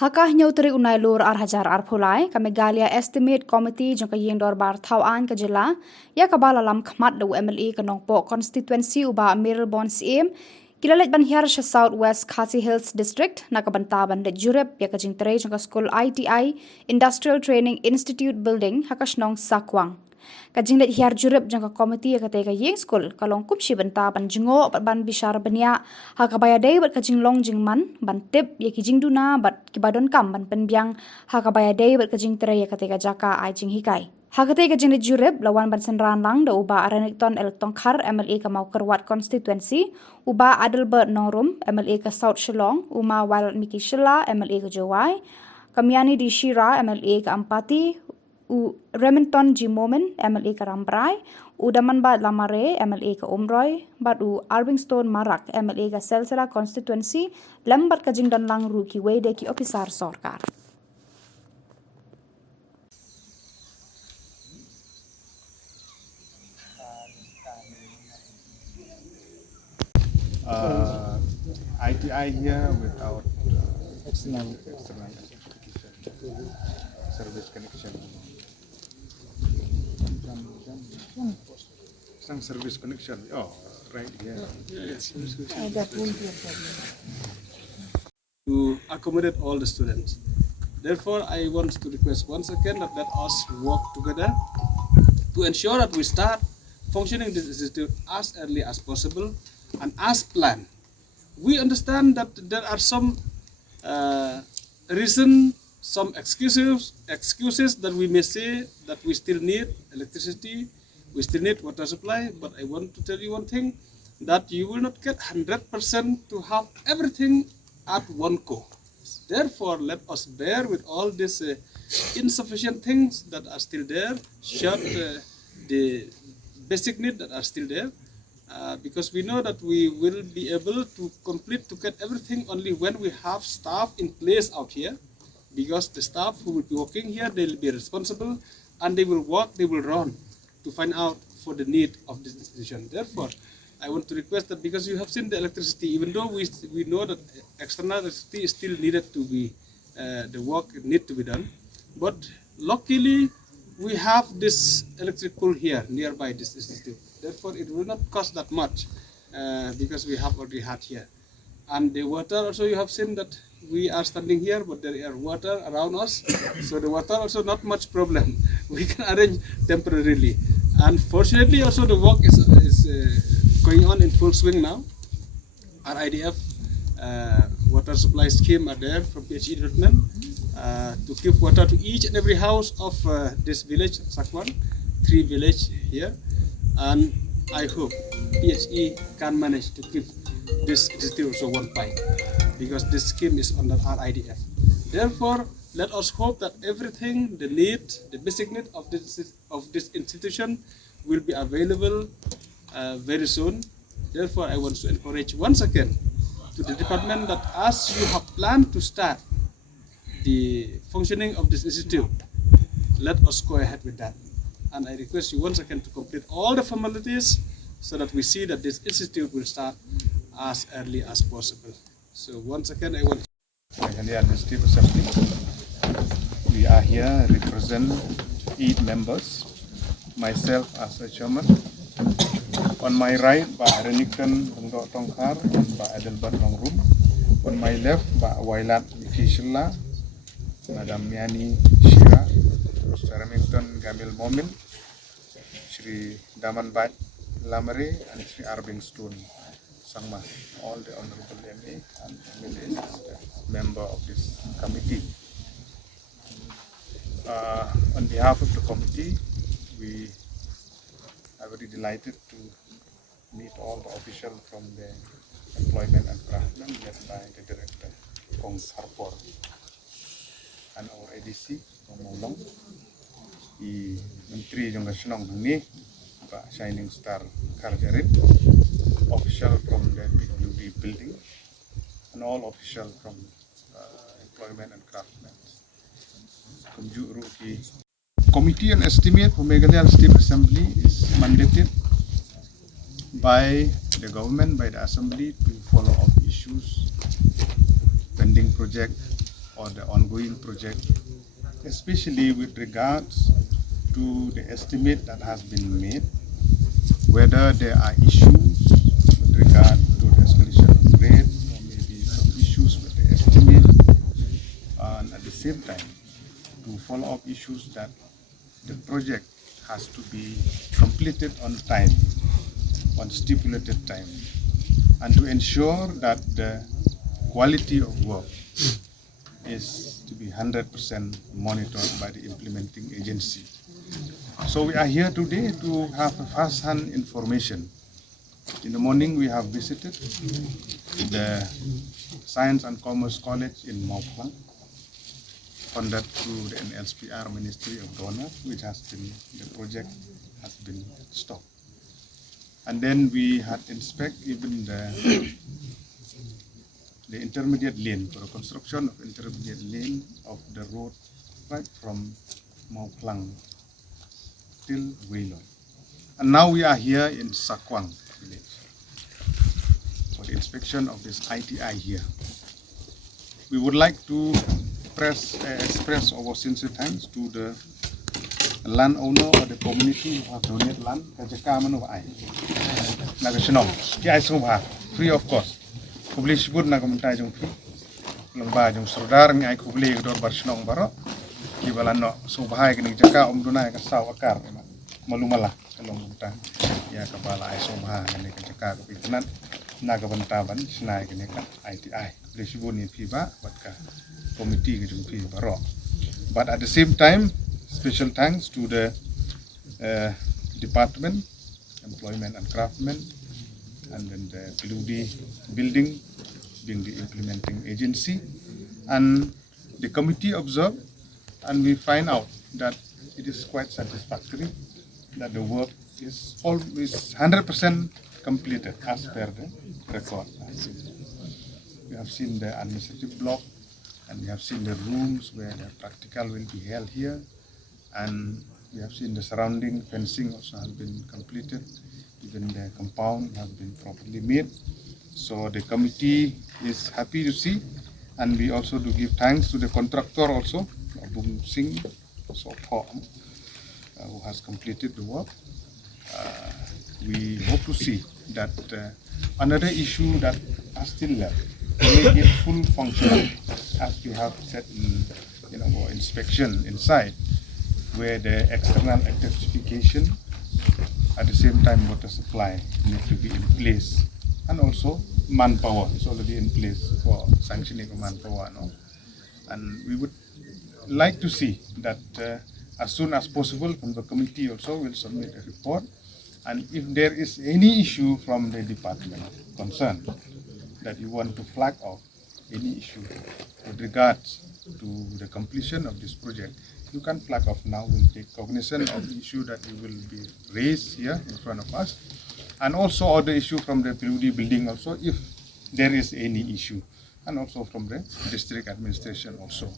Hakah nyauteri unai lur hajar pulai ka Meghalaya Estimate Committee jong ka yengdor bar thawan ka jila ya ka bala lam khmat do MLA ka nongpo constituency uba Miralbon CM kilalet ban Hiar South West Khasi Hills District na ka banta ban le Jurip ya ka Jingtrei jong ka school ITI Industrial Training Institute Building hakashnong Sakwang. Kajinglet Hiar Jurip jang ka komiti ka te ka yeng school kalong kupsi benta ban jingo ban bishar bania ha ka baya dei bat ka jinglong jingman ban tip ye ki jingduna bat ki badon kam ban penbyang ha ka baya dei bat ka jingtrei ka te ka jaka ai jing hikai ha ka te ka jinglet Jurip lawan ban senran lang da uba aranekton elektong khar MLA ka mau kerwat constituency uba Adelbert Nongrum MLA ka South Shillong uma wal miki shila MLA ka Jowai kamiani di Shira MLA ka Ampati Remington G. Momen, MLA ka Rambrai, Daman Bad Lamare, MLA ka Umroy, Badu Alvingstone Marak, MLA ka Selsela Constituency, Lambat ka Jingdan Lang Ruki Wede ki Officer Sorkar. ITI here without external service connection. Some service connection. Oh, right here. That won't be a problem. To accommodate all the students. Therefore, I want to request once again that let us work together to ensure that we start functioning this institute as early as possible and as planned. We understand that there are some reasons, some excuses that we may say that we still need electricity, we still need water supply, but I want to tell you one thing, that you will not get 100% to have everything at one go. Therefore, let us bear with all these insufficient things that are still there, short the basic needs that are still there, because we know that we will be able to get everything only when we have staff in place out here, because the staff who will be working here, they will be responsible and they will work, they will run to find out for the need of this institution. Therefore, I want to request that because you have seen the electricity, even though we know that external electricity is still needed to be, the work need to be done, but luckily we have this electric pool here nearby this institute. Therefore, it will not cost that much because we have already had here. And the water also, you have seen that we are standing here, but there are water around us. So the water also not much problem. We can arrange temporarily. And fortunately also the work is going on in full swing now. Our IDF water supply scheme are there from PHE department to give water to each and every house of this village, Sakwang, 3 villages here. And I hope PHE can manage to keep this institute also one pipe, because this scheme is under our IDF. Therefore, let us hope that everything, the need, the basic need of this institution will be available very soon. Therefore, I want to encourage once again to the department that as you have planned to start the functioning of this institute, let us go ahead with that. And I request you once again to complete all the formalities so that we see that this institute will start as early as possible. So once again, I want Meghalaya District Assembly. We are here represent 8 members. Myself as a chairman. On my right, Pak Renington Bungdok Tongkar and Pak Adelbert Nongrum. On my left, Pak Wailat Mikishla, Madam Yani Shira, Mr. Remington Gamil Momin, Shri Daman Bad Lamare, and Shri Arvingstone Sangma, all the honorable MA and MLAs, member of this committee. On behalf of the committee, we are very delighted to meet all the officials from the Employment and Craftsmen led by the Director, Kong Sarpor, and our ADC, Kong Molong, the Menteri Jongga Shillong ni, Pak Shining Star Karjarit, official from the BUD building, and all officials from Employment and Craftsmen. Committee on Estimate for Meghalaya State Assembly is mandated by the government, by the Assembly, to follow up issues, pending project, or the ongoing project, especially with regards to the estimate that has been made, whether there are issues with regard to the escalation of grade, or maybe some issues with the estimate, and at the same time to follow up issues that the project has to be completed on time, on stipulated time, and to ensure that the quality of work is to be 100% monitored by the implementing agency. So we are here today to have a first-hand information. In the morning we have visited the Science and Commerce College in Sakwang, funded through the NLSPR Ministry of Donors, which has been, the project has been stopped. And then we had inspected even the intermediate lane, for the construction of intermediate lane of the road right from Sakwang till Wailon. And now we are here in Sakwang village for the inspection of this ITI here. We would like to express our sincere thanks to the landowner or the community who have donated land. Free of cost. Publish good na komentar jong free. Lomba jong saudara ngai kubli dor barsnong baro. Kibala no subhai kini jaka dunai ka saw akar malumala kalong munta ya kabala ai subha kini jaka ko pitnan naga bantaban snai kini ka ITI. Publish good ni piba bat ka committee jong free baro. But at the same time, special thanks to the Department, Employment and Craftsmen, and then the PLUD building being the implementing agency, and the committee observed, and we find out that it is quite satisfactory that the work is always 100% completed as per the record. We have seen the administrative block, and we have seen the rooms where the practical will be held here, and we have seen the surrounding fencing also has been completed. Even the compound has been properly made. So the committee is happy to see, and we also do give thanks to the contractor also, Bung Singh, who has completed the work. We hope to see that another issue that are still left to make it full functional, as we have said in our inspection inside, where the external electrification, at the same time water supply need to be in place, and also manpower is already in place for sanctioning of manpower. No? And we would like to see that as soon as possible from the committee also will submit a report, and if there is any issue from the department concerned that you want to flag off, any issue with regards to the completion of this project, you can flag off now. We'll take cognizance of the issue that you will be raised here in front of us, and also other issue from the PLUD building also, if there is any issue, and also from the district administration also.